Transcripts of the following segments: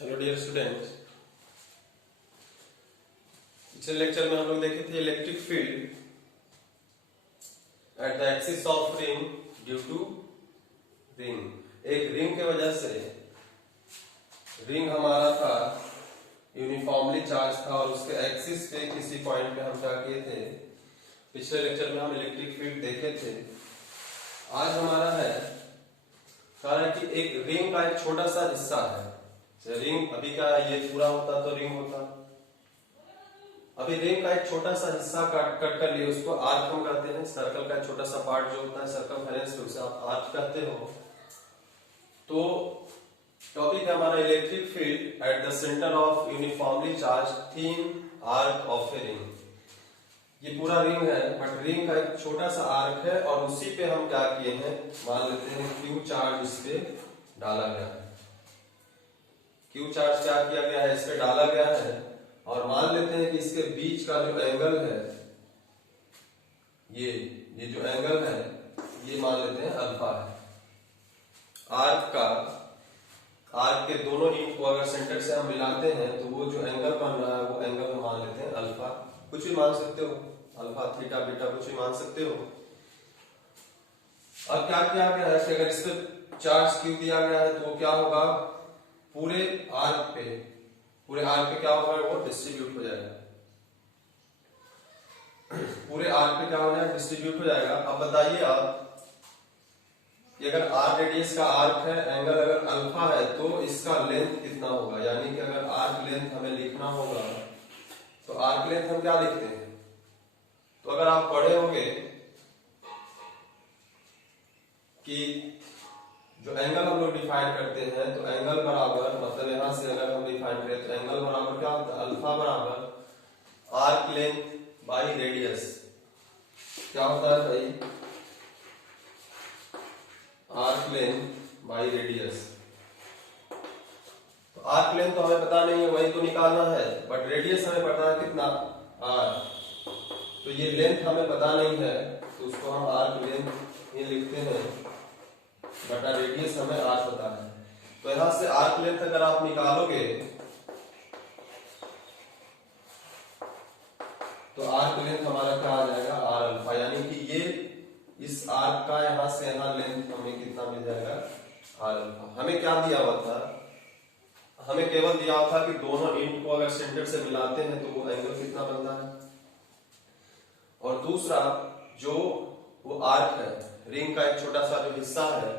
Hello dear students, पिछले lecture में हम लोग देखे थे electric field at the axis of ring due to ring. एक रिंग के वजह से रिंग हमारा था यूनिफॉर्मली चार्ज था और उसके एक्सिस पे किसी पॉइंट पे हम क्या किए थे। पिछले लेक्चर में हम इलेक्ट्रिक फील्ड देखे थे। आज हमारा है कारण कि एक रिंग का एक छोटा सा हिस्सा है। रिंग अभी का ये पूरा होता तो रिंग होता। अभी रिंग का एक छोटा सा हिस्सा कट कर लिए, उसको आर्क हम कहते हैं। सर्कल का छोटा सा पार्ट जो होता है सर्कमफेरेंस, उसे आप आर्क कहते हो। तो टॉपिक है हमारा electric field at the centre of uniformly charge thin arc of a ring. ये पूरा रिंग है बट रिंग का एक छोटा सा आर्क है और उसी पे हम क्या किए हैं, मान लेते हैं क्यू चार्ज इस पे डाला गया है। क्यू चार्ज क्या किया गया है, इस पे डाला गया है और मान लेते हैं कि इसके बीच का जो एंगल है, ये जो एंगल है ये मान लेते हैं अल्फा है। आर्क के दोनों इंच को अगर सेंटर से हम मिलाते हैं तो वो जो एंगल बन रहा है वो एंगल हम मान लेते हैं अल्फा। कुछ भी मान सकते हो, अल्फा थीटा बीटा कुछ भी मान सकते हो। अब क्या किया गया है कि अगर इस पे चार्ज क्यू दिया गया है तो वो क्या होगा, पूरे आर्क पे क्या होगा, वो डिस्ट्रीब्यूट हो जाएगा। पूरे आर्क पे क्या हो जाएगा, डिस्ट्रीब्यूट हो जाएगा। अब बताइए आप कि अगर आर रेडियस का आर्क है, एंगल अगर अल्फा है तो इसका लेंथ कितना होगा। यानी कि अगर आर्क लेंथ हमें लिखना होगा तो आर्क लेंथ हम क्या लिखते हैं, तो अगर आप पढ़े होंगे कि जो एंगल हम लोग डिफाइन करते हैं तो एंगल बराबर, मतलब यहां से अगर हम डिफाइन करें तो एंगल बराबर क्या होता है, अल्फा बराबर आर्क लेंथ बाई रेडियस। क्या होता है भाई, आर्क लेंथ बाई रेडियस। तो आर्क लेंथ तो हमें पता नहीं है, वही तो निकालना है, बट रेडियस हमें पता है कितना, आर। तो ये लेंथ हमें पता नहीं है तो उसको हम आर्क लेंथ ही लिखते हैं बटा रेडियस हमें आर पता है। तो यहां से आर्क लेंथ अगर आप निकालोगे तो आर्क लेंथ हमारा क्या आ जाएगा, आर अल्फा। यानी कि ये इस आर्क का यहां से यहां लेंथ हमें कितना मिल जाएगा, आर अल्फा। हमें क्या दिया हुआ था, हमें केवल दिया हुआ था कि दोनों इंच को अगर सेंटर से मिलाते हैं तो वो एंगल कितना बनता है। और दूसरा जो वो आर्क है, रिंग का एक छोटा सा जो हिस्सा है,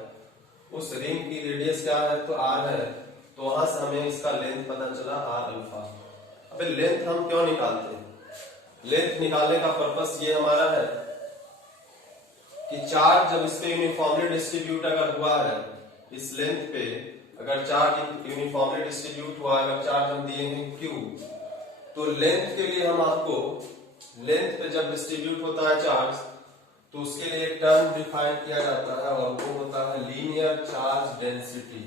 उस रिंग की रेडियस क्या है तो आर है। तो वहां से हमें इसका लेंथ पता चला आर अल्फा। अबे लेंथ हम क्यों निकालते हैं, लेंथ निकालने का पर्पस ये हमारा है कि चार्ज जब इस पे यूनिफॉर्मली डिस्ट्रीब्यूट अगर हुआ है, इस लेंथ पे अगर चार्ज यूनिफॉर्मली डिस्ट्रीब्यूट हुआ, अगर चार्ज हम दिए हैं क्यू, तो लेंथ के लिए हम आपको, लेंथ पे जब डिस्ट्रीब्यूट होता है चार्ज तो उसके लिए एक टर्म डिफाइन किया जाता है और वो होता है linear charge density.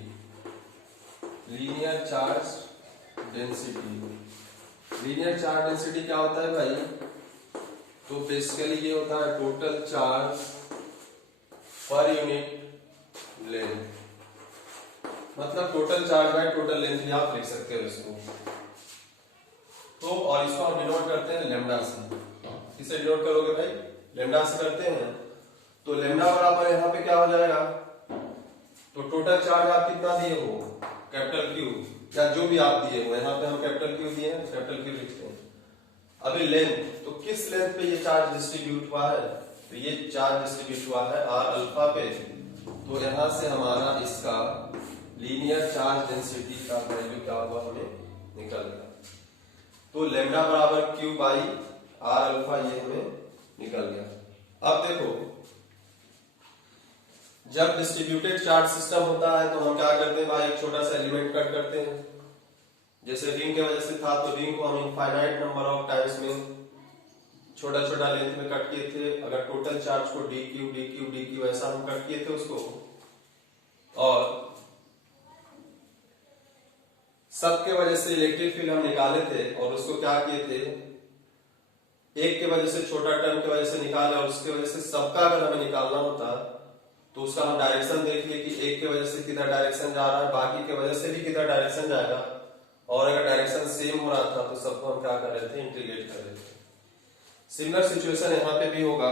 Linear charge density, linear charge density क्या होता है भाई, तो बेसिकली ये होता है total charge per unit length. मतलब total charge by total length भी आप लिख सकते हो इसको। तो और इसको हम डिनोट करते हैं लेमडा से। किसे डिनोट करोगे भाई, लेमडा से करते हैं। तो लेमडा बराबर यहाँ पे क्या हो जाएगा, तो टोटल चार्ज आप कितना दिए हो, कैपिटल क्यू, या जो भी आप दिए हो, यहाँ पे हम कैपिटल क्यू दिए हैं, कैपिटल क्यू लिखते हैं। अभी लेंथ, तो किस लेंथ पे ये चार्ज डिस्ट्रीब्यूट हुआ है, तो ये चार्ज डिस्ट्रीब्यूट हुआ है आर अल्फा पे। तो यहां से हमारा इसका लीनियर चार्ज डेंसिटी का वैल्यू क्या हुआ हमें निकल गया। तो लेमडा बराबर क्यू बाई आर अल्फा ये हमें निकल गया। अब देखो, जब डिस्ट्रीब्यूटेड चार्ज सिस्टम होता है तो हम क्या करते हैं भाई, एक छोटा सा एलिमेंट कट करते हैं। जैसे रिंग के वजह से था तो रिंग को हम इनफाइनाइट नंबर ऑफ टाइम्स में छोटा छोटा लेंथ में कट किए थे। अगर टोटल चार्ज को डी क्यू ऐसा हम कट किए थे उसको, और सबके वजह से इलेक्ट्रिक फील्ड हम निकाले थे और उसको क्या किए थे, एक के वजह से छोटा टर्म की वजह से निकाले और उसके वजह से सबका अगर हमें निकालना होता तो उसका हम डायरेक्शन देख लिए कि एक के वजह से किधर डायरेक्शन जा रहा है, बाकी के वजह से भी किधर डायरेक्शन जाएगा। और अगर डायरेक्शन सेम हो रहा था तो सबको हम क्या कर रहे थे, इंटीग्रेट कर रहे थे। सिमिलर सिचुएशन यहाँ पे भी होगा।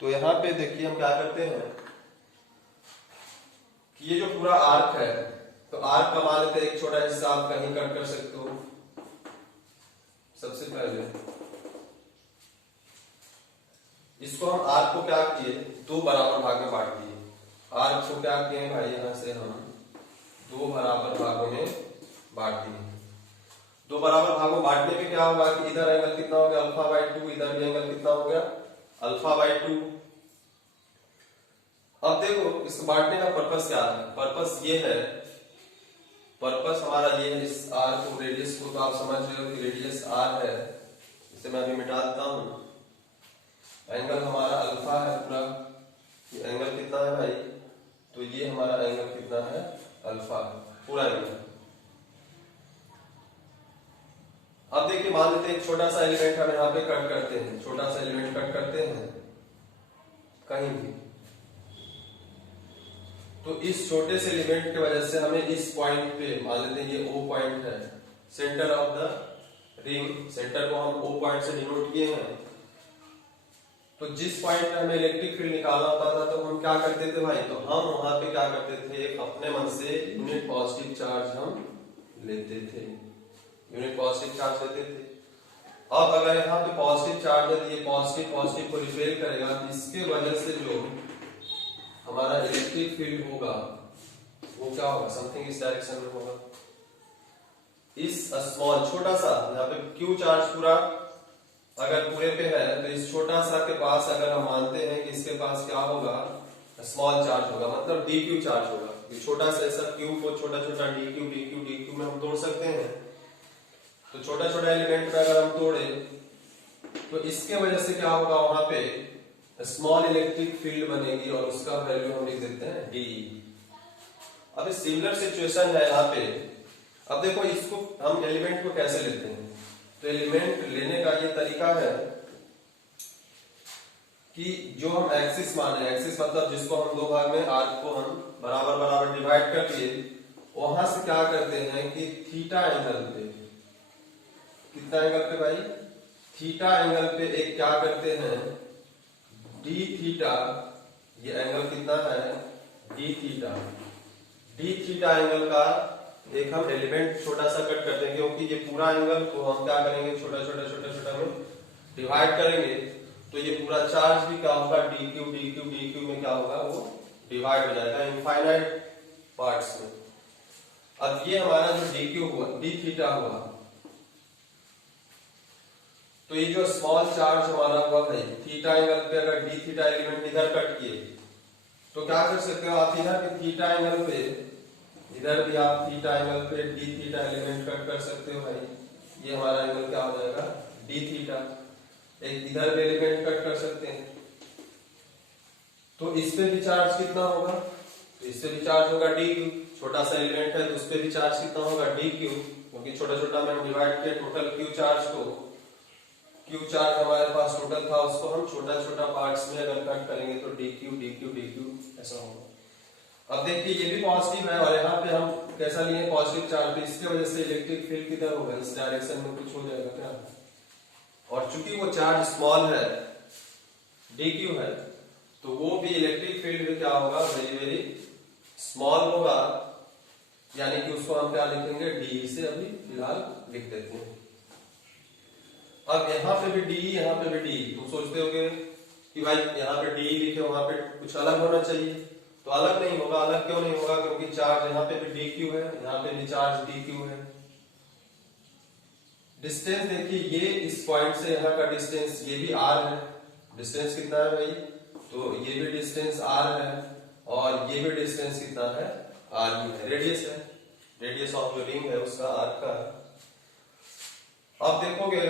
तो यहाँ पे देखिए हम क्या करते हैं कि ये जो पूरा आर्क है, तो आर्क का मान लेते हैं एक छोटा हिस्सा आप कहीं कट कर सकते हो। सबसे पहले इसको हम आर्क को क्या किए, दो बराबर भाग में बांट दिए। आर्क को क्या किए भाई, यहां से हम दो बराबर भागों में बांट दिए। दो बराबर भागों बांटने पे क्या होगा कि इधर एंगल कितना हो गया, अल्फा बाई 2, इधर भी एंगल कितना हो गया, अल्फा बाई 2। अब देखो इसको बांटने का पर्पस क्या है, पर्पस ये है, पर्पस हमारा ये है, इस आर को, रेडियस को तो आप समझ रहे हो कि रेडियस आर है, इसे मैं अभी मिटा देता हूं। एंगल हमारा अल्फा है पूरा, ये एंगल कितना है भाई, तो ये हमारा एंगल कितना है, अल्फा पूरा एंगल। अब देखिए मान लेते हैं एक छोटा सा एलिमेंट हम यहाँ पे कट करते हैं, छोटा सा एलिमेंट कट करते हैं कहीं भी, तो इस छोटे से एलिमेंट की वजह से हमें इस पॉइंट पे, मान लेते हैं ये O पॉइंट है, centre of the ring, centre को हम O पॉइंट से डिनोट किए हैं। तो जिस पॉइंट पे हमें इलेक्ट्रिक फील्ड निकालना होता था तो हम क्या करते थे भाई, तो हम वहां पे क्या करते थे, अपने मन से यूनिट पॉजिटिव चार्ज हम लेते थे, यूनिट पॉजिटिव चार्ज लेते थे। अब अगर यहाँ पे पॉजिटिव चार्ज है तो ये पॉजिटिव पॉजिटिव को रिपेल करेगा, इसके वजह से जो हमारा इलेक्ट्रिक फील्ड होगा वो क्या होगा, समथिंग इस डायरेक्शन में होगा। इस स्मॉल छोटा सा यहाँ पे क्यू चार्ज पूरा अगर पूरे पे है, तो इस छोटा सा के पास अगर हम मानते हैं कि इसके पास क्या होगा, स्मॉल चार्ज होगा, मतलब डी क्यू चार्ज होगा। ये छोटा सा ऐसा क्यू को छोटा छोटा डी क्यू में हम तोड़ सकते हैं। तो छोटा छोटा एलिमेंट पे अगर हम तोड़े तो इसके वजह से क्या होगा, वहां पे स्मॉल इलेक्ट्रिक फील्ड बनेगी और उसका वैल्यू हम लिख देते हैं डी। अब सिमिलर सिचुएशन है यहाँ पे। अब देखो इसको हम एलिमेंट को कैसे लेते हैं, तो एलिमेंट लेने का ये तरीका है कि जो हम एक्सिस माने, एक्सिस मतलब जिसको हम दो भाग में, आर्क को हम बराबर बराबर डिवाइड कर दिए, वहां से क्या करते हैं कि थीटा एंगल पे, कितना एंगल पे भाई, थीटा एंगल पे एक क्या करते हैं, डी थीटा, ये एंगल कितना है, D theta, D theta angle का एक हम एलिमेंट छोटा सा कट करते हैं, क्योंकि ये पूरा एंगल को हम क्या करेंगे, छोटा छोटा में डिवाइड करेंगे, तो ये पूरा चार्ज भी क्या होगा, डी क्यू में क्या होगा, वो डिवाइड हो जाएगा इनफाइनाइट पार्ट्स में। अब ये हमारा जो डी क्यू हुआ, डी थीटा हुआ, तो ये जो स्मॉल चार्ज हमारा हुआ है थीटा एंगल पे, अगर डी थीटा एलिमेंट इधर कट किए तो क्या कर सकते हो आप, इधर भी थीटा एंगल पे, इधर भी आप थीटा एंगल पे डी थीटा एलिमेंट कट कर सकते हो भाई। ये हमारा एंगल क्या हो जाएगा, डी थीटा। एक इधर भी एलिमेंट कट कर सकते हैं, तो इस पे भी चार्ज कितना होगा, तो इससे भी चार्ज होगा डी क्यू, छोटा सा एलिमेंट है तो उस पे भी चार्ज कितना होगा, डी क्यू, क्योंकि छोटा छोटा में डिवाइड किया टोटल क्यू चार्ज को, क्यू चार्ज हमारे पास टोटल था, उसको हम छोटा छोटा पार्ट्स में अगर कट करेंगे तो डी क्यू ऐसा होगा। अब देखिए ये भी पॉजिटिव है और यहाँ पे हम कैसा लिए, पॉजिटिव चार्ज, तो इसके वजह से इलेक्ट्रिक फील्ड किधर होगा, इस डायरेक्शन में कुछ हो जाएगा क्या, और चूंकि वो चार्ज स्मॉल है, डी क्यू है, तो वो भी इलेक्ट्रिक फील्ड में क्या होगा, वेरी वेरी स्मॉल होगा, यानी कि उसको हम क्या लिखेंगे, डी से अभी फिलहाल लिख देते हैं। अब यहाँ पे भी डी, यहाँ पे भी डी, तुम सोचते होगे कि भाई यहाँ पे डी लिखे वहां पे कुछ अलग होना चाहिए, तो अलग नहीं होगा। अलग क्यों नहीं होगा, क्योंकि चार्ज यहाँ पे भी डी क्यू है, यहाँ पे भी चार्ज डी क्यू है। डिस्टेंस देखिए, ये इस पॉइंट से यहाँ का डिस्टेंस, ये भी आर है, डिस्टेंस कितना है भाई, तो ये भी डिस्टेंस आर है और ये भी डिस्टेंस कितना है, आर ही है, रेडियस है, रेडियस ऑफ जो रिंग है उसका आर का है। अब देखोगे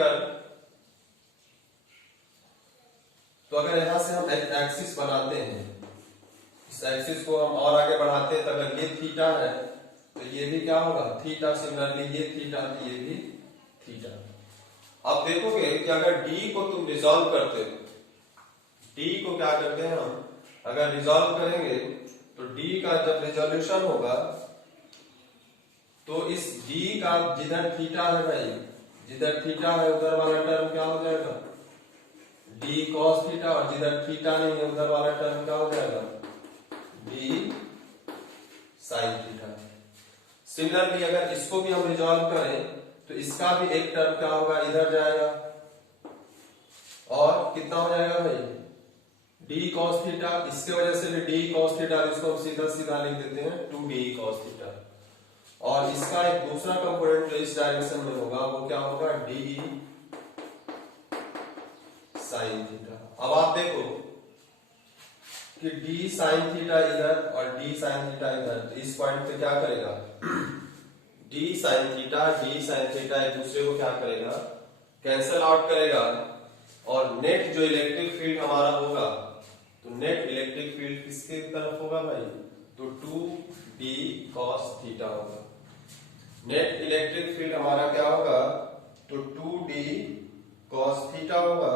तो अगर यहां से हम एक्सिस बनाते हैं, इस एक्सिस को हम और आगे बढ़ाते हैं, तो अगर ये थीटा है तो ये भी क्या होगा, थीटा, सिमिलरली ये थीटा, ये भी थीटा। अब देखोगे कि अगर डी को तुम रिजॉल्व करते हो, डी को क्या करते हैं हम, अगर रिजॉल्व करेंगे तो डी का जब रिजोल्यूशन होगा तो इस d का जिधर थीटा है भाई, जिधर थीटा है उधर वाला टर्म क्या हो जाएगा, d cos थीटा, और जिधर थीटा नहीं है उधर वाला टर्म क्या हो जाएगा, d sin थीटा। सिमिलरली अगर इसको भी हम रिजॉल्व करें तो इसका भी एक टर्म क्या होगा, इधर जाएगा, और कितना हो जाएगा भाई, d cos थीटा, इसके वजह से भी d cos थीटा, इसको हम सीधा सीधा लिख देते हैं 2d cos थीटा। और इसका एक दूसरा कंपोनेंट जो इस डायरेक्शन में होगा वो क्या होगा, d sin थीटा। अब आप देखो कि d sin थीटा इधर और d sin थीटा इधर, तो इस पॉइंट पे क्या करेगा, d sin थीटा एक दूसरे को क्या करेगा, कैंसल आउट करेगा, और नेट जो इलेक्ट्रिक फील्ड हमारा होगा, तो नेट इलेक्ट्रिक फील्ड किसके तरफ होगा भाई, तो 2d cos थीटा होगा। नेट इलेक्ट्रिक फील्ड हमारा क्या होगा, तो 2d cos थीटा होगा।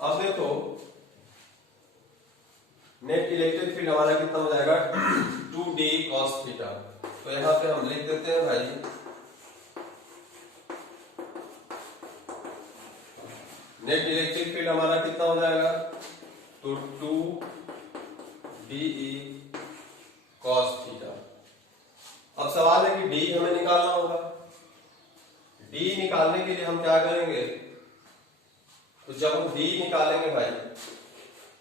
अब देखो नेट इलेक्ट्रिक फील्ड हमारा कितना हो जाएगा, 2d cos थीटा। तो यहां पे हम लिख देते हैं भाई, नेट इलेक्ट्रिक फील्ड हमारा कितना हो जाएगा, तो 2d cos थीटा। अब सवाल है कि d हमें निकालना होगा। d निकालने के लिए हम क्या करेंगे, तो जब हम d निकालेंगे भाई,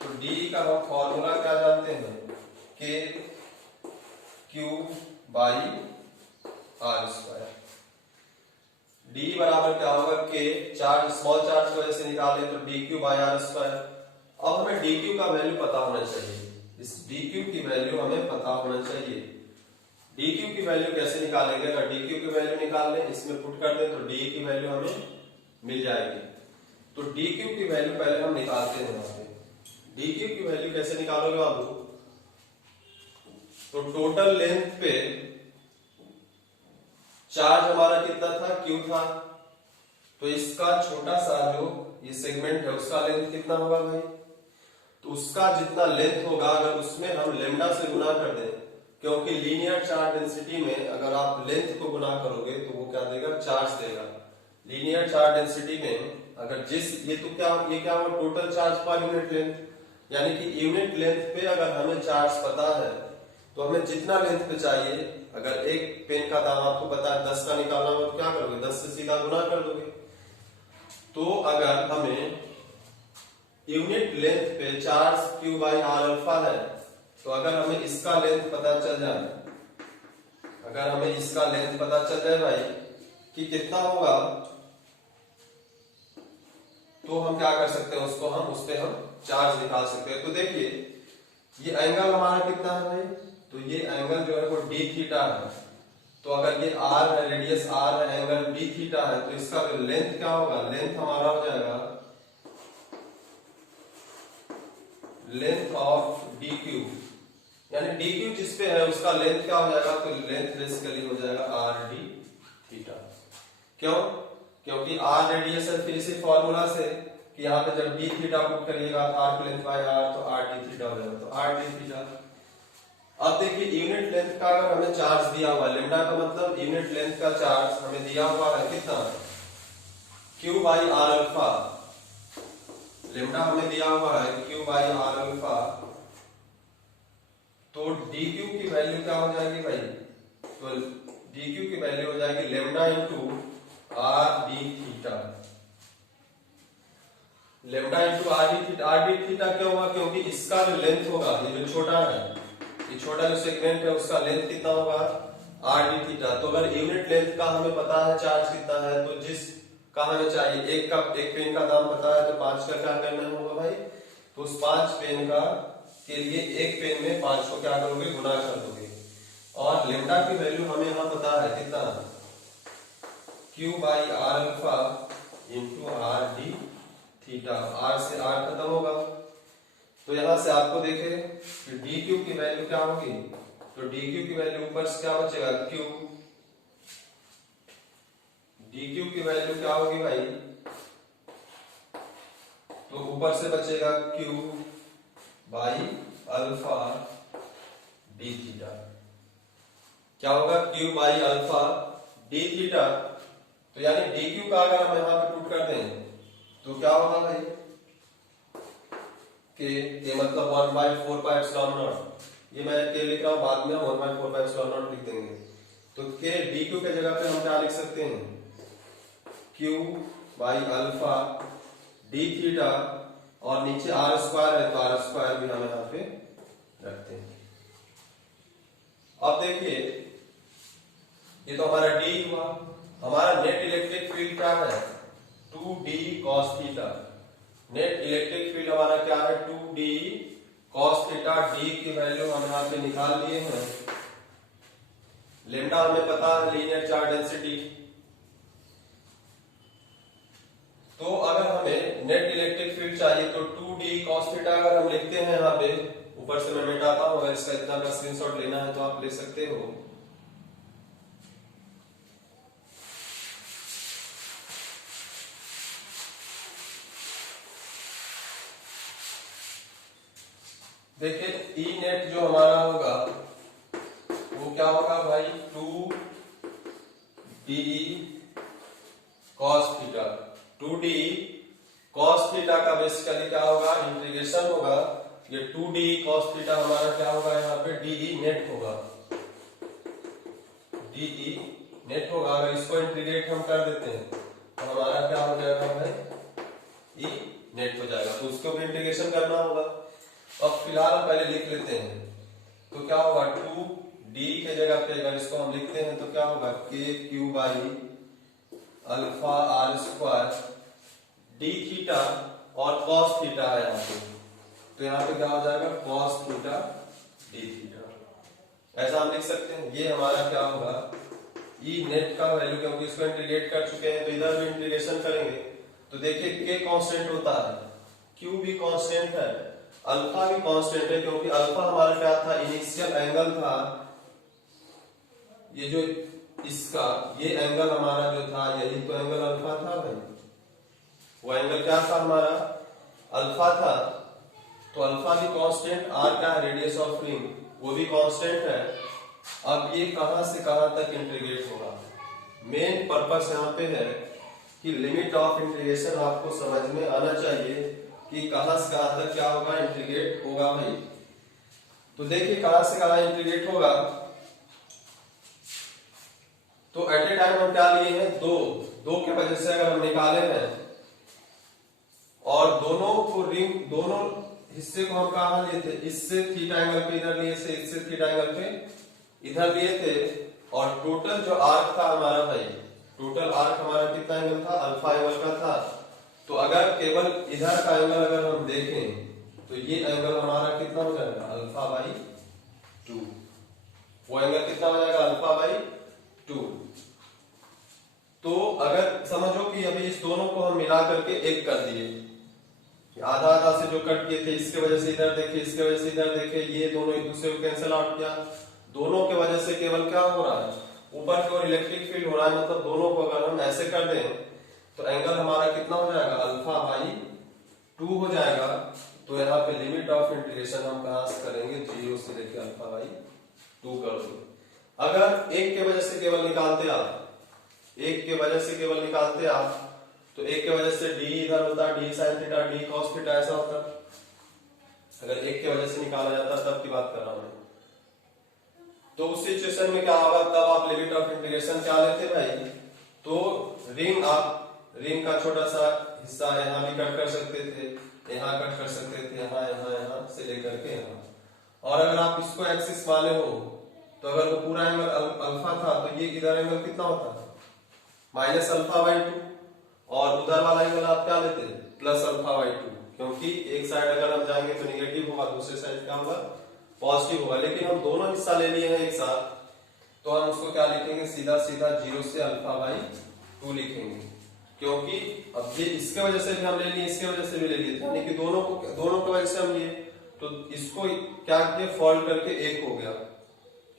तो d का हम फॉर्मूला क्या जानते हैं, k q by R square. d बराबर क्या होगा, k चार्ज, स्मॉल चार्ज की वजह से निकाले तो dq बाई आर स्क्वायर। अब हमें dq का वैल्यू पता होना चाहिए, इस dq की वैल्यू हमें पता होना चाहिए। dq की वैल्यू कैसे निकालेंगे, अगर dq की वैल्यू निकाल लें, इसमें पुट कर दें, तो d की वैल्यू हमें मिल जाएगी। तो dq की वैल्यू पहले हम निकालते हैं। यहाँ पे dq की वैल्यू कैसे निकालोगे बाबू, तो टोटल लेंथ पे चार्ज हमारा कितना था, q था, तो इसका छोटा सा जो ये सेगमेंट है उसका लेंथ कितना होगा भाई, तो उसका जितना लेंथ होगा, अगर उसमें हम लेमडा से गुना कर दें, क्योंकि लीनियर चार्ज डेंसिटी में अगर आप लेंथ को गुना करोगे तो वो क्या देगा, चार्ज देगा। लीनियर चार्ज डेंसिटी में अगर ये तो क्या, ये क्या होगा, total charge per unit length, यानी कि यूनिट लेंथ पे अगर हमें चार्ज पता है तो हमें जितना लेंथ पे चाहिए, अगर एक पेन का दाम आपको पता है 10 का निकालना हो तो क्या करोगे, 10 से सीधा गुना कर दोगे। तो अगर हमें यूनिट लेंथ पे charge q by R alpha है, तो अगर हमें इसका लेंथ पता चल जाए, अगर हमें इसका लेंथ पता चल जाए भाई कि कितना होगा, तो हम क्या कर सकते हैं, उसको हम उस पे हम चार्ज निकाल सकते हैं। तो देखिए ये एंगल हमारा कितना है भाई, तो ये एंगल जो है वो d थीटा है। तो अगर ये r है, रेडियस r है, एंगल d थीटा है, तो इसका जो लेंथ क्या होगा, लेंथ हमारा हो जाएगा लेंथ ऑफ dq, यानी dq जिस पे है उसका लेंथ क्या हो जाएगा, तो लेंथ बेसिकली हो जाएगा r d थीटा। क्यों, क्योंकि r रेडियस है, फिर इसी फॉर्मूला से कि यहाँ पे जब d थीटा पुट करिएगा r की लेंथ बाय r, तो r d थीटा हो जाएगा, तो r d थीटा। अब देखिए यूनिट लेंथ का अगर हमें चार्ज दिया हुआ है, लेमडा का मतलब यूनिट लेंथ का चार्ज हमें दिया हुआ है कितना, q by R alpha, lambda हमें दिया हुआ है q बाई आर अल्फा, तो dq की वैल्यू क्या हो जाएगी भाई, तो dq की वैल्यू हो जाएगी lambda into R D theta. Lambda into R D theta क्यों होगा, क्योंकि इसका जो लेंथ होगा, ये जो छोटा है, ये छोटा जो सेगमेंट है उसका लेंथ कितना होगा, आर डी थीटा। तो अगर यूनिट लेंथ का हमें पता है चार्ज कितना है, तो जिस का हमें चाहिए, एक पेन का दाम पता है, तो 5 का क्या करना होगा भाई, तो उस 5 पेन का के लिए एक पेन में 5 को क्या करोगे, गुना कर दोगे। और लेमडा की वैल्यू हमें यहाँ पता है कितना, q by R alpha into R D theta, r से r खत्म होगा। तो यहां से आपको देखे कि dq की वैल्यू क्या होगी, तो dq की वैल्यू ऊपर से क्या बचेगा, q, dq की वैल्यू क्या होगी भाई, तो ऊपर से बचेगा q by alpha D theta. क्या होगा, Q by alpha D theta. तो यानी डी क्यू का अगर हम यहाँ पे पुट करते हैं तो क्या होगा भाई, के मतलब 1/4πε0। ये मैं के लिख रहा हूँ, बाद में 1/4πε0 लिख देंगे। तो के डी क्यू के जगह पे हम क्या लिख सकते हैं, Q by alpha D theta, और नीचे आर स्क्वायर है तो आर स्क्वायर भी हम यहाँ पे रखते हैं। अब देखिए, ये तो हमारा डी हुआ। हमारा नेट इलेक्ट्रिक फील्ड क्या है, 2d cos theta. Net electric field हमारा क्या है, 2d cos थीटा। डी की वैल्यू हम यहाँ पे निकाल लिए हैं। लेमडा हमें पता है, लीनियर चार्ज डेंसिटी। तो अगर हमें नेट इलेक्ट्रिक फील्ड चाहिए तो 2d cos थीटा अगर हम लिखते हैं यहाँ पे, ऊपर से मैं मिटाता हूं, अगर इसका इतना का स्क्रीनशॉट लेना है तो आप ले सकते हो। देखिए ई नेट जो हमारा होगा वो क्या होगा भाई, 2d cos theta. 2d cos theta का बेसिकली क्या होगा, इंटीग्रेशन होगा। ये 2d cos थीटा हमारा क्या होगा, यहाँ पे de नेट होगा, de नेट होगा। अगर इसको इंटीग्रेट हम कर देते हैं तो हमारा क्या हो जाएगा भाई, e नेट हो जाएगा। तो उसको भी इंटीग्रेशन करना होगा। अब फिलहाल हम पहले लिख लेते हैं। तो क्या होगा, 2d के जगह पे अगर इसको हम लिखते हैं तो क्या होगा, K Q by alpha R square D theta, और cos थीटा है यहाँ पे, तो यहाँ पे क्या हो जाएगा, cos थीटा डी थीटा। ऐसा हम लिख सकते हैं। ये हमारा क्या होगा, ई नेट का वैल्यू, क्योंकि इसको इंटीग्रेट कर चुके हैं तो इधर भी इंटीग्रेशन करेंगे। तो देखिए के कांस्टेंट होता है, क्यू भी कांस्टेंट है, अल्फा भी कांस्टेंट है, क्योंकि अल्फा हमारा क्या था, इनिशियल एंगल था। ये जो इसका ये एंगल हमारा जो था, यही तो एंगल अल्फा था भाई। वो एंगल क्या था हमारा, अल्फा था। तो अल्फा भी कांस्टेंट, आर क्या है, रेडियस ऑफ रिंग, वो भी कांस्टेंट है। अब ये कहां से कहां तक इंटीग्रेट होगा, मेन पर्पस यहाँ पे है कि लिमिट ऑफ इंटीग्रेशन आपको समझ में आना चाहिए कि कहां से कहां तक क्या होगा, इंटीग्रेट होगा भाई। तो देखिए कहां से कहां इंटीग्रेट होगा। तो एट ए टाइम हम क्या लिए हैं, दो के वजह से अगर हम निकाले हैं, और दोनों को रिंग, दोनों हिस्से को हम कहा लिए थे, इससे थीटा एंगल पे इधर लिए थे, इससे थीटा एंगल पे इधर लिए थे, और टोटल जो आर्क था हमारा भाई, टोटल आर्क हमारा कितना एंगल था, अल्फा एंगल का था। तो अगर केवल इधर का एंगल अगर हम देखें तो ये एंगल हमारा कितना हो जाएगा, अल्फा बाई 2। वो एंगल कितना हो जाएगा, अल्फा बाई 2। तो अगर समझो कि अभी इस दोनों को हम मिला करके एक कर दिए, आधा आधा से जो कट किए थे, इसके वजह से इधर देखे, इसके वजह से इधर देखे, ये दोनों एक दूसरे को कैंसिल आउट किया। दोनों के वजह से केवल क्या हो रहा है, ऊपर की ओर इलेक्ट्रिक फील्ड हो रहा है। मतलब दोनों को अगर हम ऐसे कर दें तो एंगल हमारा कितना हो जाएगा, अल्फा बाई 2 हो जाएगा। तो यहाँ पे लिमिट ऑफ इंटीग्रेशन हम कहां से करेंगे, 0 से लेकर अल्फा बाई 2 कर दो। अगर एक के वजह से केवल निकालते आप, एक के वजह से केवल निकालते आप, तो एक के वजह से डी इधर होता, D sine theta, D cos theta ऐसा होता। अगर एक के वजह से निकाला जाता तब की बात कर रहा हूं मैं। तो उस सिचुएशन में क्या होगा, तब आप लिमिट ऑफ इंटीग्रेशन क्या लेते भाई, तो रिंग, आप रिंग का छोटा सा हिस्सा यहाँ भी कट कर सकते थे, यहाँ कट कर सकते थे, यहाँ से लेकर के यहाँ। और अगर आप इसको एक्सिस वाले हो तो अगर वो पूरा एंगल अल्फा था तो ये इधर एंगल कितना होता है, माइनस अल्फा बाई 2, और उधर वाला एंगल आप क्या लेते हैं, प्लस अल्फा बाई 2, क्योंकि एक साइड अगर हम जाएंगे तो निगेटिव होगा, दूसरे साइड क्या होगा, पॉजिटिव होगा। लेकिन हम दोनों हिस्सा ले लिए हैं एक साथ, तो हम उसको क्या लिखेंगे, सीधा सीधा 0 से अल्फा बाई 2 लिखेंगे। क्योंकि अब ये इसके वजह से भी हम ले लिए, इसके वजह से भी ले लिए, यानी कि दोनों की वजह से हम लिए, तो इसको क्या किए, फॉल्ट करके 1 हो गया,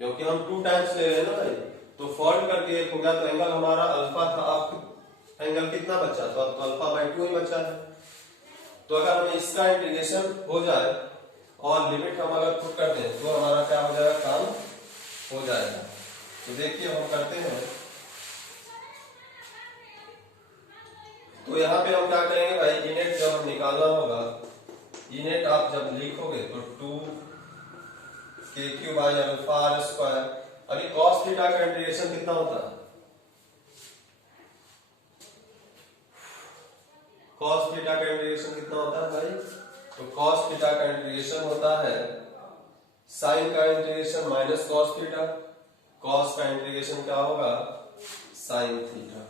क्योंकि हम 2 टाइम्स ले रहे हैं ना भाई। तो फॉल्ट करके 1 हो गया, तो एंगल हमारा अल्फा था, अब एंगल कितना बचा, तो अल्फा बाई 2 ही बचा है। तो अगर हमें इसका इंटीग्रेशन हो जाए और लिमिट हम अगर पुट कर दें तो हमारा क्या हो जाएगा काम, हो जाएगा। तो देखिए हम करते हैं, तो यहाँ पे हम क्या करेंगे भाई, इनेट जब हम निकालना होगा, इनेट आप जब लिखोगे तो 2k³ by alpha R square. अभी कॉस थीटा का इंटीग्रेशन कितना होता है, कॉस थीटा का इंटीग्रेशन कितना होता है भाई, तो कॉस थीटा का इंटीग्रेशन होता है साइन का integration minus cos theta, cos का इंटीग्रेशन क्या होगा साइन थीटा,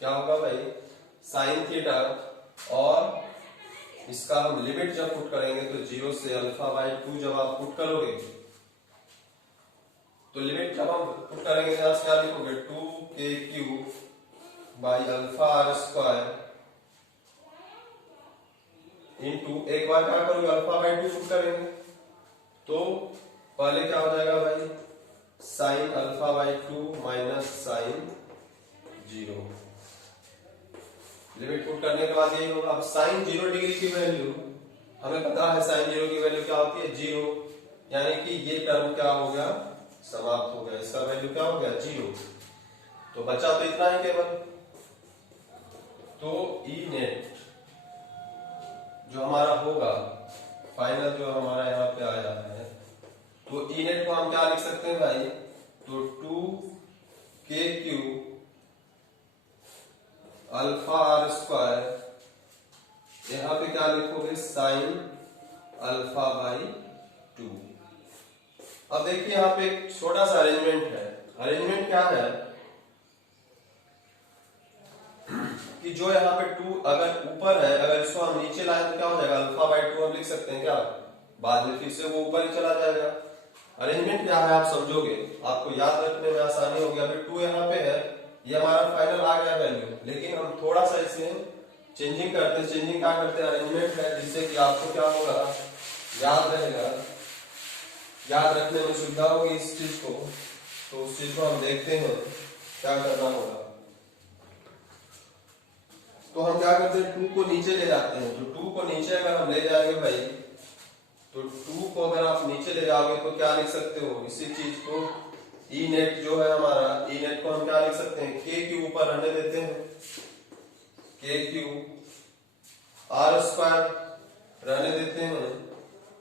क्या होगा भाई साइन थीटा। और इसका हम लिमिट जब पुट करेंगे तो 0 से अल्फा बाई 2 जब आप पुट करोगे, तो लिमिट जब हम पुट करेंगे तो क्या लिखोगे 2k³ by alpha R square into, एक बार क्या करोगे अल्फा बाई 2 पुट करेंगे तो पहले क्या हो जाएगा भाई sine alpha by 2 minus sine 0। Limit put करने के बाद यही होगा। अब साइन 0 डिग्री की वैल्यू हमें पता है, साइन 0 की वैल्यू क्या होती है 0, यानी कि ये टर्म क्या हो गया समाप्त हो गया, इसका वैल्यू क्या हो गया 0। तो बचा तो इतना ही केवल, तो ई नेट जो हमारा होगा फाइनल जो हमारा यहाँ पे आया है, तो ई नेट को हम क्या लिख सकते हैं भाई, तो 2k³ अल्फा आर स्क्वायर, यहां पे क्या लिखोगे साइन अल्फा बाई 2। अब देखिए यहाँ पे एक छोटा सा अरेंजमेंट है, अरेंजमेंट क्या है कि जो यहाँ पे 2 अगर ऊपर है, अगर इसको हम नीचे लाए तो क्या हो जाएगा अल्फा बाई 2 हम लिख सकते हैं क्या, बाद में फिर से वो ऊपर ही चला जाएगा। अरेंजमेंट क्या है आप समझोगे, आपको याद रखने में आसानी होगी। अभी 2 यहाँ पे है, ये हमारा फाइनल आ गया वैल्यू, लेकिन हम थोड़ा सा इसमें चेंजिंग करते हैं। चेंजिंग क्या करते हैं, अरेंजमेंट है, जिससे कि आपको क्या होगा याद रहेगा, याद रखने में सुविधा होगी इस चीज को। तो उस चीज को हम देखते हैं क्या करना होगा। तो हम क्या करते हैं 2 को नीचे ले जाते हैं, तो 2 को नीचे अगर हम ले जाएंगे भाई, तो 2 को अगर आप नीचे ले जाओगे तो क्या लिख सकते हो इसी चीज को, ई नेट जो है हमारा, ई नेट को हम क्या लिख सकते हैं k के ऊपर रहने देते हैं, k³ आर स्क्वायर रहने देते हैं,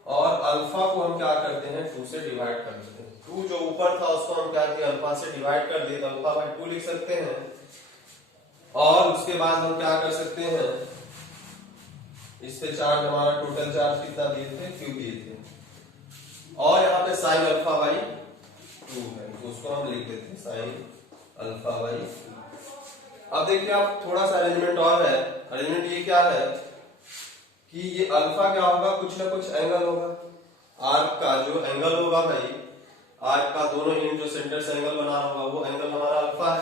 और अल्फा को हम क्या करते हैं 2 से डिवाइड कर देते हैं। 2 जो ऊपर था उसको हम क्या किया अल्फा से डिवाइड कर दिए, तो अल्फा बाई 2 लिख सकते हैं। और उसके बाद हम क्या कर सकते हैं, इस पे चार्ज हमारा टोटल चार्ज कितना दिए थे Q दिए थे, और यहाँ पे साइन अल्फा बाई 2 है, तो उसको हम लिख देते हैं साइन अल्फा बाई 2। अब देखिए आप थोड़ा सा अरेंजमेंट और है, अरेंजमेंट ये क्या है कि ये अल्फा क्या होगा कुछ ना कुछ एंगल होगा, आर्क का जो एंगल होगा भाई, आर्क का दोनों एंड जो सेंटर से एंगल बना होगा वो एंगल हमारा अल्फा है।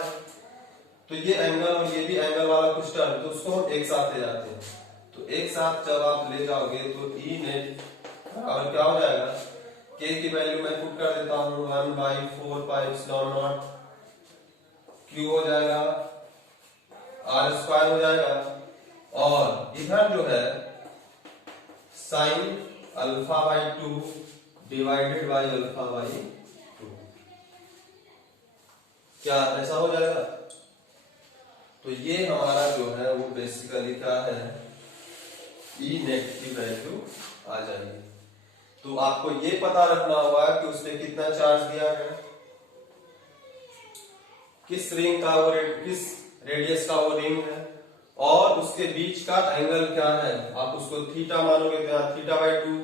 तो ये एंगल और ये भी एंगल वाला कुछ टर्म, तो उसको हम एक साथ ले जाते हैं। तो एक साथ जब आप ले जाओगे तो ई नेट बराबर क्या हो जाएगा, k की वैल्यू मैं पुट कर देता हूँ 1/4πε0 q हो जाएगा, r स्क्वायर हो जाएगा, और इधर जो है sign alpha by 2 divided by alpha by 2, क्या ऐसा हो जाएगा। तो ये हमारा जो है वो बेसिकली क्या है ई नेट की वैल्यू आ जाएगी। तो आपको ये पता रखना होगा कि उसने कितना चार्ज दिया है, किस रिंग का वो किस रेडियस का वो रिंग है, और उसके बीच का एंगल क्या है। आप उसको थीटा मानोगे तो यहाँ थीटा बाई 2,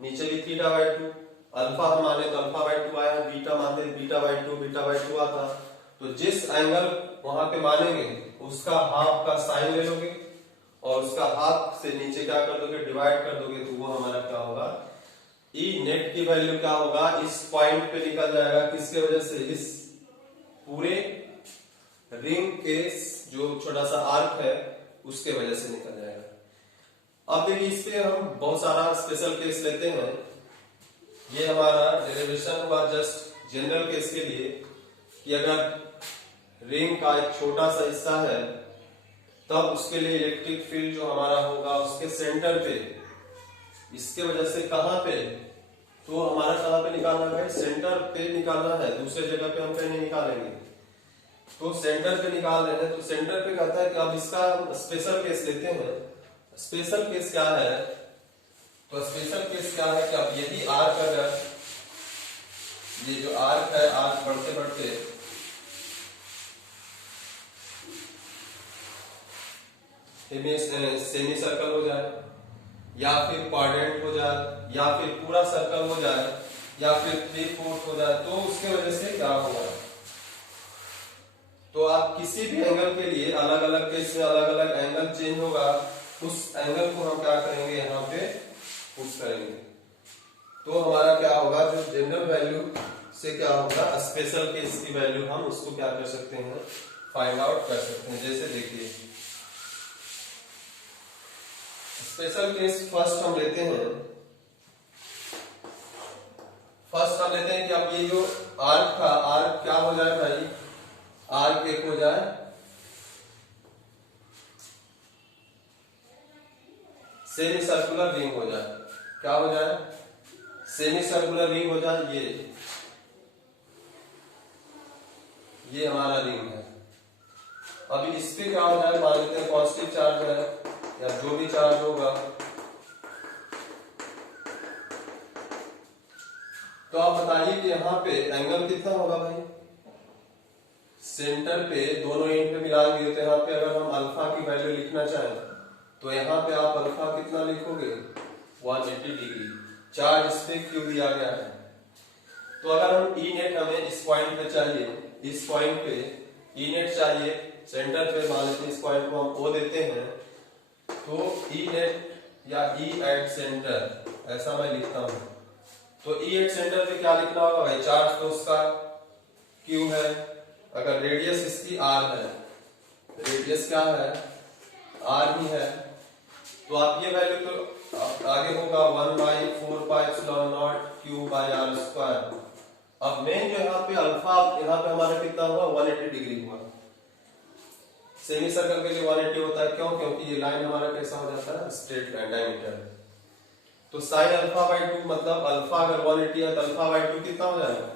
नीचे भी थीटा बाई 2, अल्फा हम माने तो अल्फा बाई 2 आया, बीटा मानते बीटा बाई 2, बीटा बाई 2 आता। तो जिस एंगल वहां पे मानेंगे उसका हाफ का साइन ले लोगे, और उसका हाफ से नीचे क्या कर दोगे डिवाइड कर दोगे, तो वो हमारा क्या होगा ई नेट की वैल्यू क्या होगा इस पॉइंट पे निकल जाएगा। किसके वजह से, इस पूरे रिंग के जो छोटा सा आर्क है उसके वजह से निकल जाएगा। अब देखिए इस पे हम बहुत सारा स्पेशल केस लेते हैं, ये हमारा डेरिवेशन हुआ जस्ट जनरल केस के लिए कि अगर रिंग का एक छोटा सा हिस्सा है तब उसके लिए इलेक्ट्रिक फील्ड जो हमारा होगा उसके सेंटर पे, इसके वजह से कहां पे, तो हमारा कहां पे निकालना है भाई, सेंटर पे निकालना है, दूसरे जगह पे हम कहीं नहीं निकालेंगे। तो सेंटर पे निकाल रहे हैं, तो सेंटर पे कहता है कि अब इसका स्पेशल केस लेते हैं। स्पेशल केस क्या है? तो स्पेशल केस क्या है कि अब यदि आर्क अगर ये जो आर्क है, आर्क बढ़ते बढ़ते सेमी सर्कल हो जाए, या फिर क्वाड्रेंट हो जाए, या फिर पूरा सर्कल हो जाए, या फिर 3/4 हो जाए, तो उसके वजह से क्या होगा? तो आप किसी भी एंगल के लिए अलग अलग केस में अलग अलग एंगल चेंज होगा, उस एंगल को हम क्या करेंगे, यहाँ पे पुट करेंगे। तो हमारा क्या होगा, जो जनरल वैल्यू से क्या होगा, स्पेशल केस की वैल्यू हम उसको क्या कर सकते हैं, फाइंड आउट कर सकते हैं। जैसे देखिए स्पेशल केस फर्स्ट हम लेते हैं, कि अब ये जो आर्क था, आर्क क्या हो जाए भाई, आर्क एक हो जाए सेमी सर्कुलर रिंग हो जाए। क्या हो जाए? सेमी सर्कुलर रिंग हो जाए। ये हमारा रिंग है। अभी इस पे क्या हो जाए, मान लेते हैं पॉजिटिव चार्ज है या जो भी चार्ज होगा, तो आप बताइए कि यहाँ पे एंगल कितना होगा भाई, सेंटर पे दोनों एंड पे मिलाएंगे, तो यहाँ पे अगर हम अल्फा की वैल्यू लिखना चाहें तो यहाँ पे आप अल्फा कितना लिखोगे, 180 डिग्री। चार्ज इस पे क्यों दिया गया है? तो अगर हम ई नेट हमें इस पॉइंट पे चाहिए, इस पॉइंट पे ई नेट चाहिए, सेंटर पे मान लेते हैं, इस पॉइंट को हम ओ देते हैं, तो ई नेट या ई एट सेंटर ऐसा मैं लिखता हूं। तो ई एट सेंटर पे क्या लिखना होगा भाई, चार्ज तो उसका क्यू है, अगर रेडियस इसकी आर है, रेडियस क्या है, आर ही है, तो आप ये वैल्यू तो आगे होगा 1/4πε0 क्यू बाय आर स्क्वायर। अब मेन जो यहाँ पे अल्फा, यहाँ पे हमारा कितना हुआ, 180 डिग्री हुआ। सेमी सर्कल के लिए 180 होता है, क्यों? क्योंकि ये लाइन हमारा कैसा हो जाता है, स्ट्रेट लाइन, डायमीटर। तो साइन अल्फा बाई 2 मतलब अल्फा अगर 180 है तो अल्फा बाई 2 कितना हो जाएगा,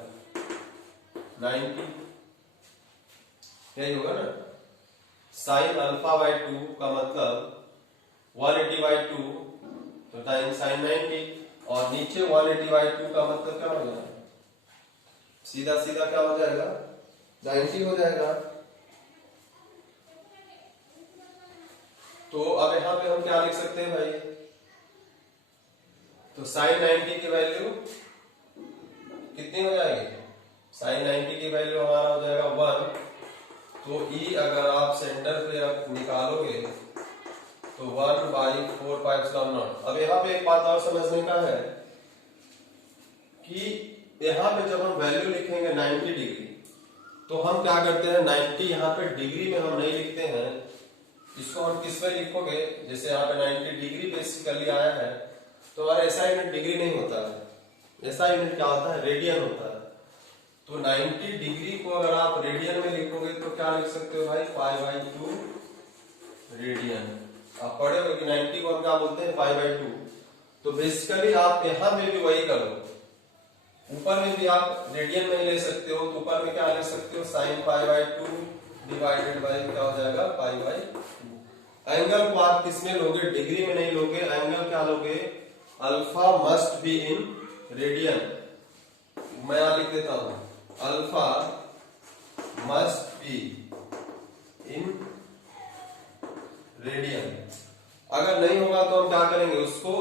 90। यही होगा ना, साइन अल्फा बाई 2 का मतलब 180 बाई 2 तो टाइम साइन 90, और नीचे 180 बाई 2 का मतलब क्या हो जाएगा, सीधा सीधा क्या हो जाएगा, 90 हो जाएगा। तो अब यहाँ पे हम क्या लिख सकते हैं भाई, तो साइन 90 की वैल्यू कितनी हो जाएगी, साइन 90 की वैल्यू हमारा हो जाएगा 1। तो ई अगर आप सेंटर पे आप निकालोगे तो 1/4πε0। अब यहाँ पे एक बात और समझने का है कि यहाँ पे जब हम वैल्यू लिखेंगे 90 डिग्री, तो हम क्या करते हैं, 90 यहाँ पे डिग्री में हम नहीं लिखते हैं, इसको हम किस में लिखोगे, जैसे यहाँ पे 90 डिग्री बेसिकली आया है, तो हमारा ऐसा यूनिट डिग्री नहीं होता है, ऐसा यूनिट क्या होता है, रेडियन होता है। तो 90 डिग्री को अगर आप रेडियन में लिखोगे तो क्या लिख सकते हो भाई, π/2 रेडियन। आप पढ़े हो कि 90 को हम क्या बोलते हैं, π/2। तो बेसिकली आप यहाँ में भी वही करो, ऊपर में भी आप रेडियन में ले सकते हो, तो ऊपर में क्या ले सकते हो, साइन π/2 डिवाइडेड बाय क्या हो जाएगा, π/2। एंगल को आप किसमें लोगे, डिग्री में नहीं लोगे, एंगल क्या लोगे, alpha must be in radian. मैं यहां लिख देता हूं, alpha must be in radian. अगर नहीं होगा तो हम क्या करेंगे, उसको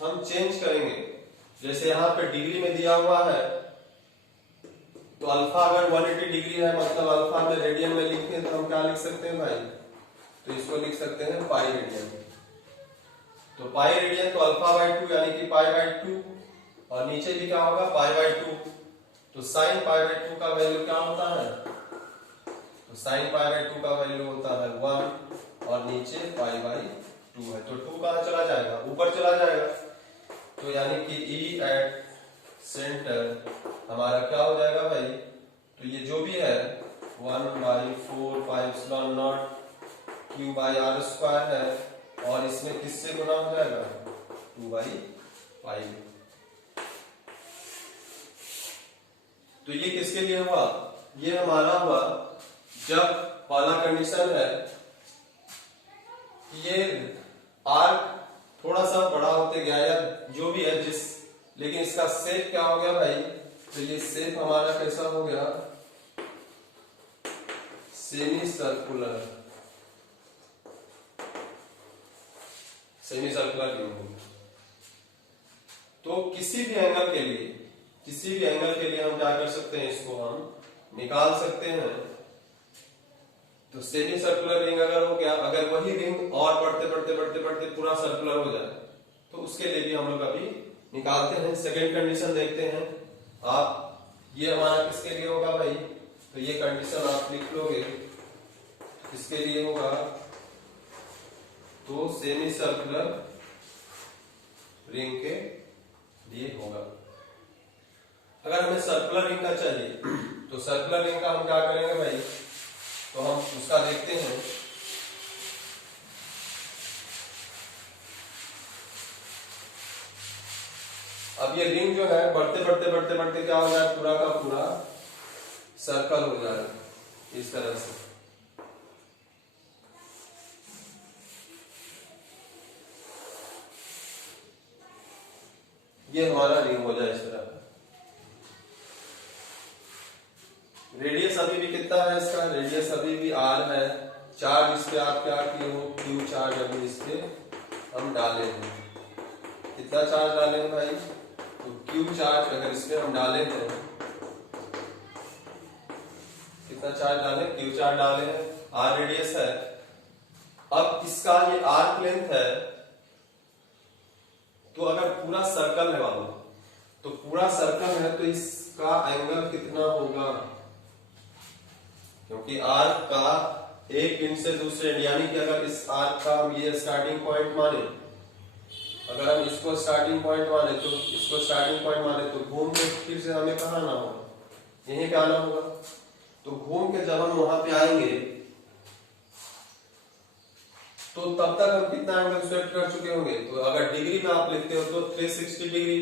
हम चेंज करेंगे। जैसे यहाँ पे डिग्री में दिया हुआ है, तो अल्फा अगर 180 डिग्री है मतलब अल्फा में रेडियन में लिखें तो हम क्या लिख सकते हैं भाई, तो इसको लिख सकते हैं पाई रेडियन। तो पाई रेडियन तो अल्फा बाई 2 यानी कि π/2, और नीचे भी क्या होगा, π/2। तो साइन π/2 का वैल्यू क्या होता है, तो साइन π/2 का वैल्यू होता है 1, और नीचे π/2 है, तो 2 कहां चला जाएगा, ऊपर चला जाएगा। तो यानी कि ई एट सेंटर हमारा क्या हो जाएगा भाई, तो ये जो भी है 1/4πε0 क्यू बाई आर स्क्वायर है, और इसमें किससे गुना हो जाएगा, 2/5। तो ये किसके लिए हुआ, ये हमारा हुआ जब पहला कंडीशन है कि ये आर्क थोड़ा सा बड़ा होते गया या जो भी है जिस, लेकिन इसका शेप क्या हो गया भाई, तो ये शेप हमारा कैसा हो गया, semi circular, semi circular ring हो। तो किसी भी एंगल के लिए, किसी भी एंगल के लिए हम क्या कर सकते हैं, इसको हम निकाल सकते हैं। तो सेमी सर्कुलर रिंग अगर हो गया, अगर वही रिंग और बढ़ते बढ़ते बढ़ते बढ़ते पूरा सर्कुलर हो जाए तो उसके लिए भी हम लोग अभी निकालते हैं। सेकेंड कंडीशन देखते हैं आप, ये हमारा किसके लिए होगा भाई, तो ये कंडीशन आप लिख लोगे, किसके लिए होगा, तो सेमी सर्कुलर रिंग के लिए होगा। अगर हमें सर्कुलर रिंग का चाहिए तो सर्कुलर रिंग का हम क्या करेंगे भाई, तो हम उसका देखते हैं। अब ये रिंग जो है बढ़ते बढ़ते बढ़ते बढ़ते क्या हो जाए, पूरा का पूरा सर्कल हो जाए इस तरह से। ये हमारा रिंग हो जाए इस तरह। रेडियस अभी भी कितना है इसका, रेडियस अभी भी r है। चार्ज इस पे आप क्या किए हो, Q चार्ज अभी इस पे हम डाले हैं। कितना चार्ज डाले हैं भाई, तो Q चार्ज अगर इस पे हम डाले हैं, कितना चार्ज डाले, Q चार्ज डाले हैं, r रेडियस है। अब इसका ये आर्क लेंथ है, तो अगर पूरा सर्कल है बाबू, तो पूरा सर्कल है तो इसका एंगल कितना होगा, क्योंकि आर्क का एक एंड से दूसरे एंड, यानी कि अगर इस आर्क का हम ये स्टार्टिंग पॉइंट माने, अगर हम इसको स्टार्टिंग पॉइंट माने तो इसको स्टार्टिंग पॉइंट माने, तो घूम के फिर से हमें कहाँ आना होगा, यहीं पे आना होगा। तो घूम के जब हम वहां पे आएंगे तो तब तक हम कितना एंगल स्वेप्ट कर चुके होंगे, तो अगर डिग्री में आप लिखते हो तो 360 डिग्री,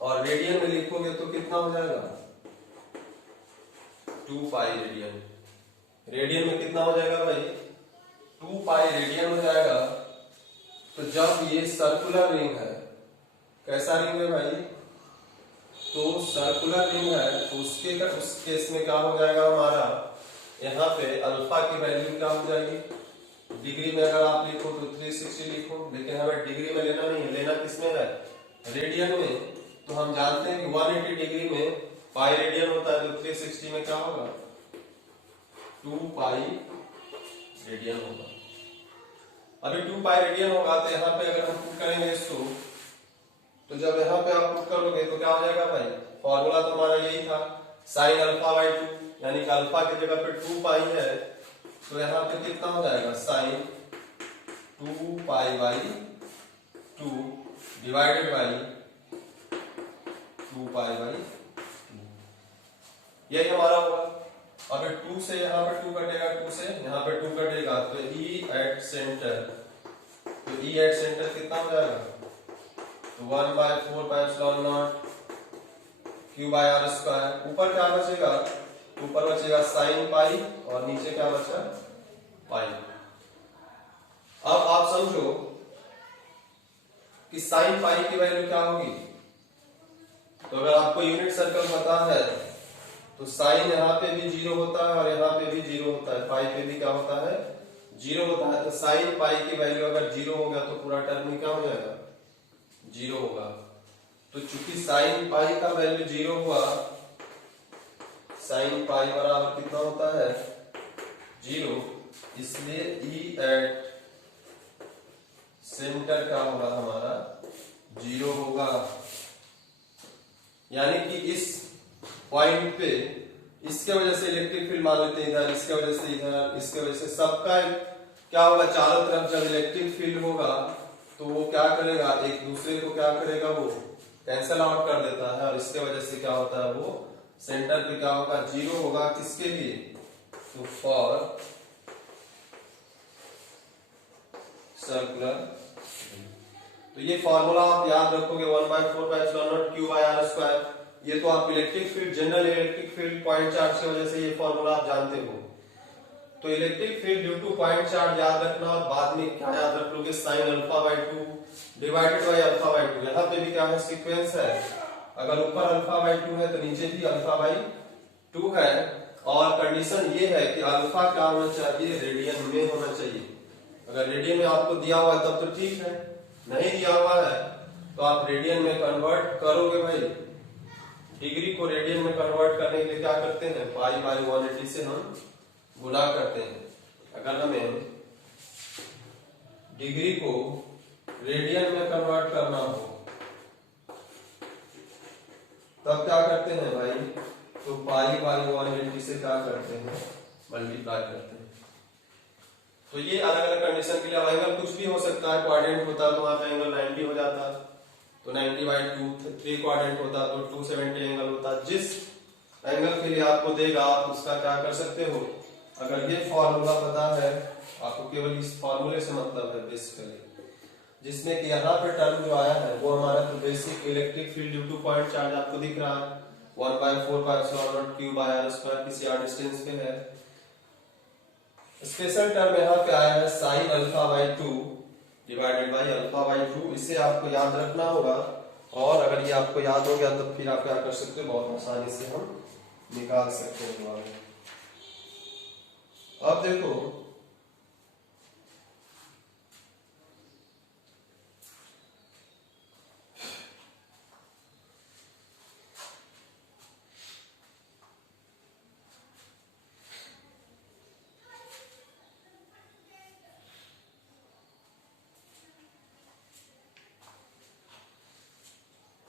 और रेडियन में लिखोगे तो कितना हो जाएगा, 2 पाई रेडियन। रेडियन में कितना हो जाएगा भाई, 2 पाई रेडियन हो जाएगा। तो जब ये सर्कुलर रिंग है, कैसा रिंग है भाई, तो सर्कुलर रिंग है, तो उस केस में क्या हो जाएगा हमारा, यहाँ पे अल्फा की वैल्यू क्या हो जाएगी, डिग्री में अगर आप लिखो तो 360 लिखो, लेकिन हमें डिग्री में लेना नहीं है, लेना किसमें है, रेडियन में। तो हम जानते हैं कि 180 डिग्री में पाई रेडियन होता है, तो 360 में क्या होगा, 2 पाई रेडियन होगा। अभी 2 पाई रेडियन होगा, तो यहाँ पे अगर हम पुट करेंगे इसको, तो जब यहाँ पे आप पुट करोगे तो क्या हो जाएगा भाई, फॉर्मूला तो हमारा यही था, साइन अल्फा बाई 2, यानी कि अल्फा की जगह पे 2 पाई है, तो यहाँ पे कितना हो जाएगा, sine 2 pi by 2 divided by 2 pi by 2, यही हमारा होगा। अगर 2 से यहाँ पे 2 कटेगा, 2 से यहाँ पे 2 कटेगा, तो E एट सेंटर, तो E एट सेंटर कितना हो जाएगा, तो 1/4 pi epsilon naught Q by R square. ऊपर क्या बचेगा, ऊपर बचेगा साइन पाई, और नीचे क्या बचा, पाई। अब आप समझो कि साइन पाई की वैल्यू क्या होगी, तो अगर आपको यूनिट सर्कल पता है तो साइन यहाँ पे भी 0 होता है और यहाँ पे भी 0 होता है, पाई पे भी क्या होता है, 0 होता है। तो साइन पाई की वैल्यू अगर 0 हो गया तो पूरा टर्म ही क्या हो जाएगा, 0 होगा। तो चूंकि साइन पाई का वैल्यू 0 हुआ, साइन पाई बराबर कितना होता है, 0, इसलिए E एट सेंटर का होगा हमारा 0 होगा। यानी कि इस पॉइंट पे इसके वजह से इलेक्ट्रिक फील्ड मान लेते हैं इधर, इसके वजह से इधर, इसके वजह से सबका क्या होगा, चारों तरफ जब इलेक्ट्रिक फील्ड होगा तो वो क्या करेगा, एक दूसरे को क्या करेगा, वो कैंसल आउट कर देता है, और इसके वजह से क्या होता है, वो सेंटर पे क्या होगा, 0 होगा। किसके लिए, तो फॉर सर्कुलर। तो ये फॉर्मूला आप याद रखोगे, 1/4 pi epsilon naught Q by R square. ये तो आप electric field, general electric field point charge की वजह से ये फॉर्मूला आप जानते हो। तो electric field due to point charge याद रखना, और बाद में क्या याद रख लोगे, sine alpha by 2 divided by alpha by 2। यहाँ पे भी क्या है, सीक्वेंस है, अगर ऊपर अल्फा बाई 2 है तो नीचे भी अल्फा बाई 2 है। और कंडीशन ये है कि अल्फा क्या होना चाहिए, रेडियन में होना चाहिए। अगर रेडियन में आपको दिया हुआ है तब तो ठीक है, नहीं दिया हुआ है तो आप रेडियन में कन्वर्ट करोगे भाई। डिग्री को रेडियन में कन्वर्ट करने के लिए क्या करते हैं, पाई बाई 180 से हम गुणा करते हैं। अगर हमें डिग्री को रेडियन में कन्वर्ट करना हो तब क्या करते हैं भाई, तो पाई बाई 180 से क्या करते हैं, मल्टीप्लाई करते हैं। तो ये अलग अलग कंडीशन के लिए एंगल कुछ भी हो सकता है। क्वाड्रेंट होता तो वहां पे एंगल 90 हो जाता, तो 90 बाई 2। 3 क्वाड्रेंट होता तो 270 एंगल होता। जिस एंगल के लिए आपको देगा आप उसका क्या कर सकते हो, अगर ये फॉर्मूला पता है आपको, केवल इस फॉर्मूले से मतलब है बेसिकली, जिसमें कि यहाँ पे टर्म जो आया है वो हमारा तो basic electric field due to point charge आपको दिख रहा है 1/4 क्यूब आर स्क्वायर, किसी आर डिस्टेंस पे है। स्पेशल टर्म यहाँ पे आया है sign alpha by 2 divided by alpha by 2। इसे आपको याद रखना होगा, और अगर ये आपको याद हो गया तो फिर आप क्या कर सकते हो, बहुत आसानी से हम निकाल सकते हैं। अब देखो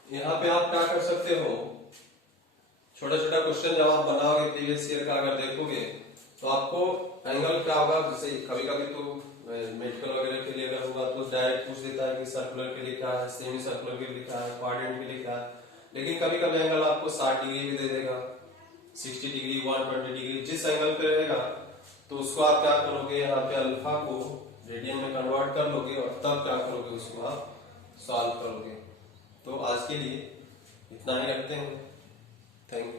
यहाँ पे आप क्या कर सकते हो, छोटा छोटा क्वेश्चन जब आप बनाओगे प्रीवियस ईयर का अगर देखोगे तो आपको एंगल क्या होगा, जैसे कभी कभी तो मेडिकल वगैरह के लिए अगर होगा तो डायरेक्ट पूछ देता है कि सर्कुलर के लिए क्या है, सेमी सर्कुलर के लिए क्या है, क्वाड्रेंट के लिए क्या है। लेकिन कभी कभी एंगल आपको 60 डिग्री भी दे देगा, 60 डिग्री, 120 डिग्री, जिस एंगल पे रहेगा तो उसको आप क्या करोगे, यहाँ पे अल्फा को रेडियन में कन्वर्ट कर लोगे और तब क्या करोगे, उसको आप सॉल्व करोगे। तो आज के लिए इतना ही रखते हैं। Thank you.